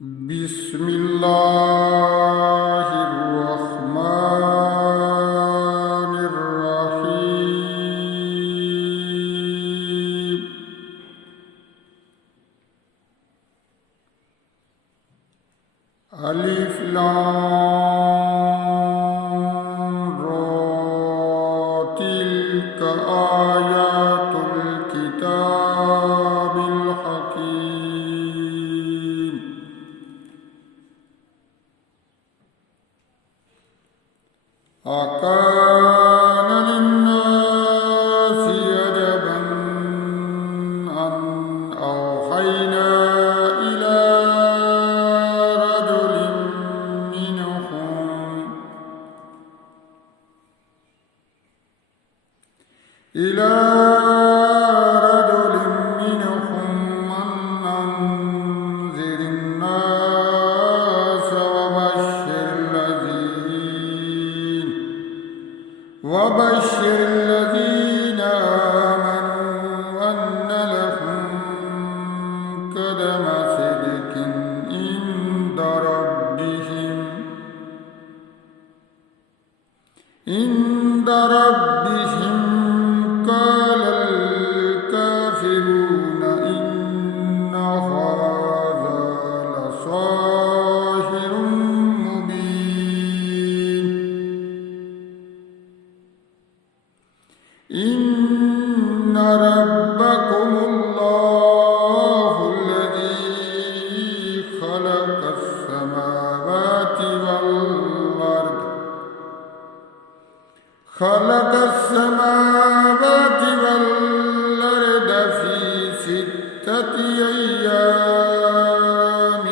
بسم الله الرحمن الرحيم. ألف لام را تلك آيات الكتاب الحكيم. أكان للناس عجبا أن أوحينا إلى رجل منهم أن أنذر الناس وبشر الذين آمنوا أن لهم قدم صدق عند ربهم. قال الكافرون إن هذا لساحر مبين. إن ربكم الله الذي خلق السماوات والأرض في 6 أيام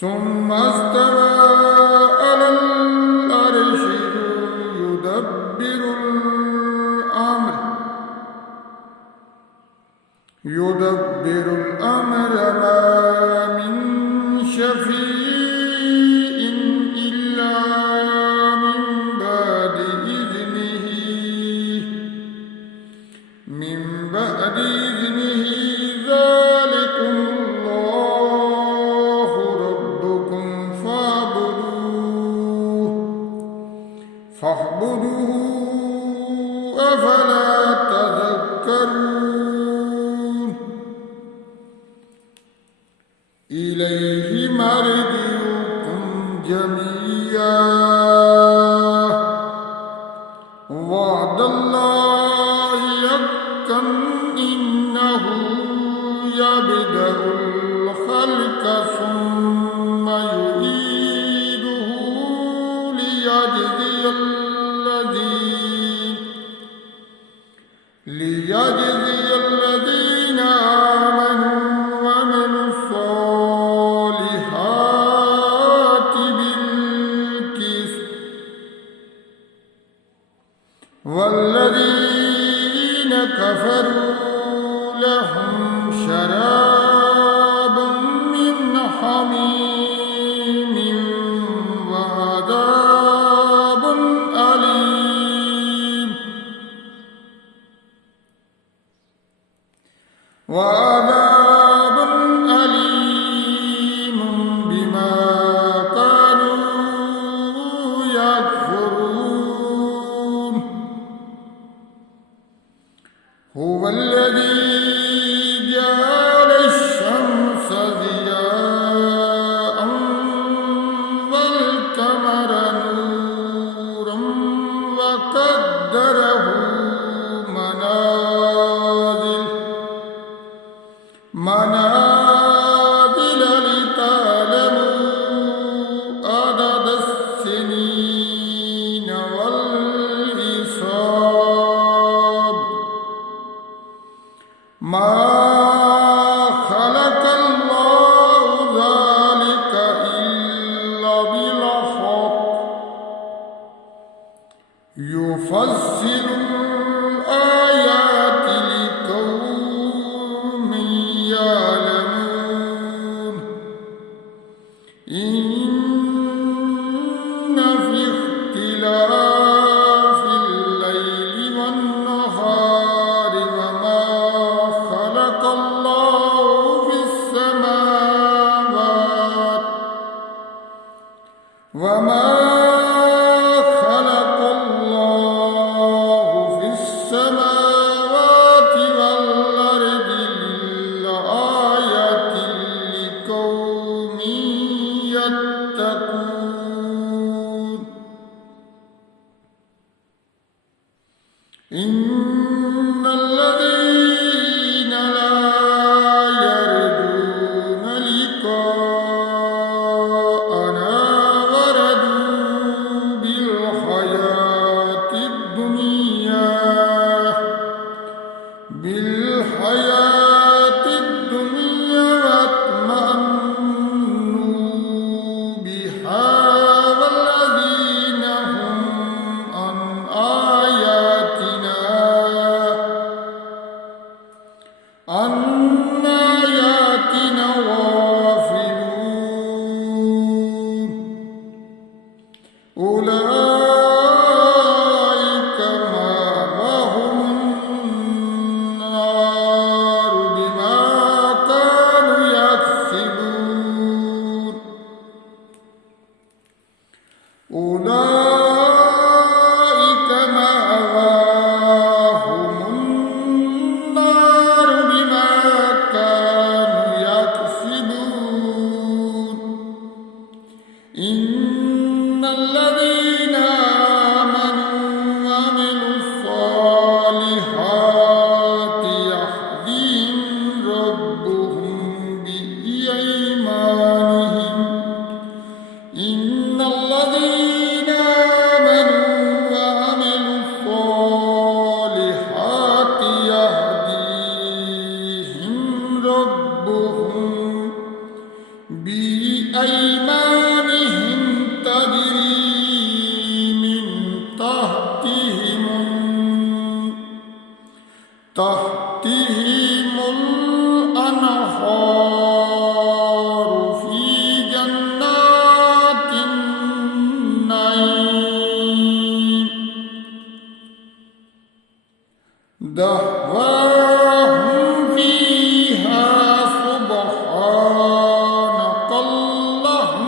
ثم استوى على العرش يدبر الأمر ما من شفيع إلا من بعد إذنه. ذلكم الله ربكم فاعبدوه أفلا تذكرون. إليه مرجعكم جميعا وعد الله حقا إنه يبدأ الخلق ثم يعيده ليجزي الذين آمنوا وعملوا الصالحات بالقسط والذين كفروا لهم شراب من حميم وعذاب أليم بما كانوا يكفرون. هو الذي جعل الشمس ضياء والقمر نورا وقدره منازل لتعلموا عدد السنين والحساب. ما خلق الله ذلك إلا بالحق يفصل الآيات لقوم يعلمون. إن في اختلاف الليل والنهار وما إن الذين لا يرجون لقاءنا ورضوا بالحياة الدنيا واطمأنوا بها والذين هم عن آياتنا غافلون أولئك مأواهم النار بما كانوا يكسبون أولئك مأواهم النار بما كانوا يكسبون إن الذين آمنوا وعملوا الصالحات يهديهم ربهم بإيمانهم إن الذين آمنوا وعملوا الصالحات يهديهم ربهم بأيمانهم تجري من تحتهم الأنهار في جنات النعيم دعواهم فيها سبحانك اللهم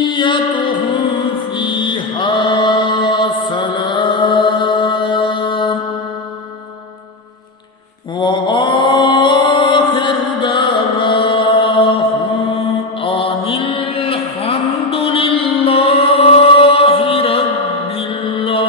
وتحيتهم فيها سلام وآخر دعواهم أن الحمد لله رب العالمين.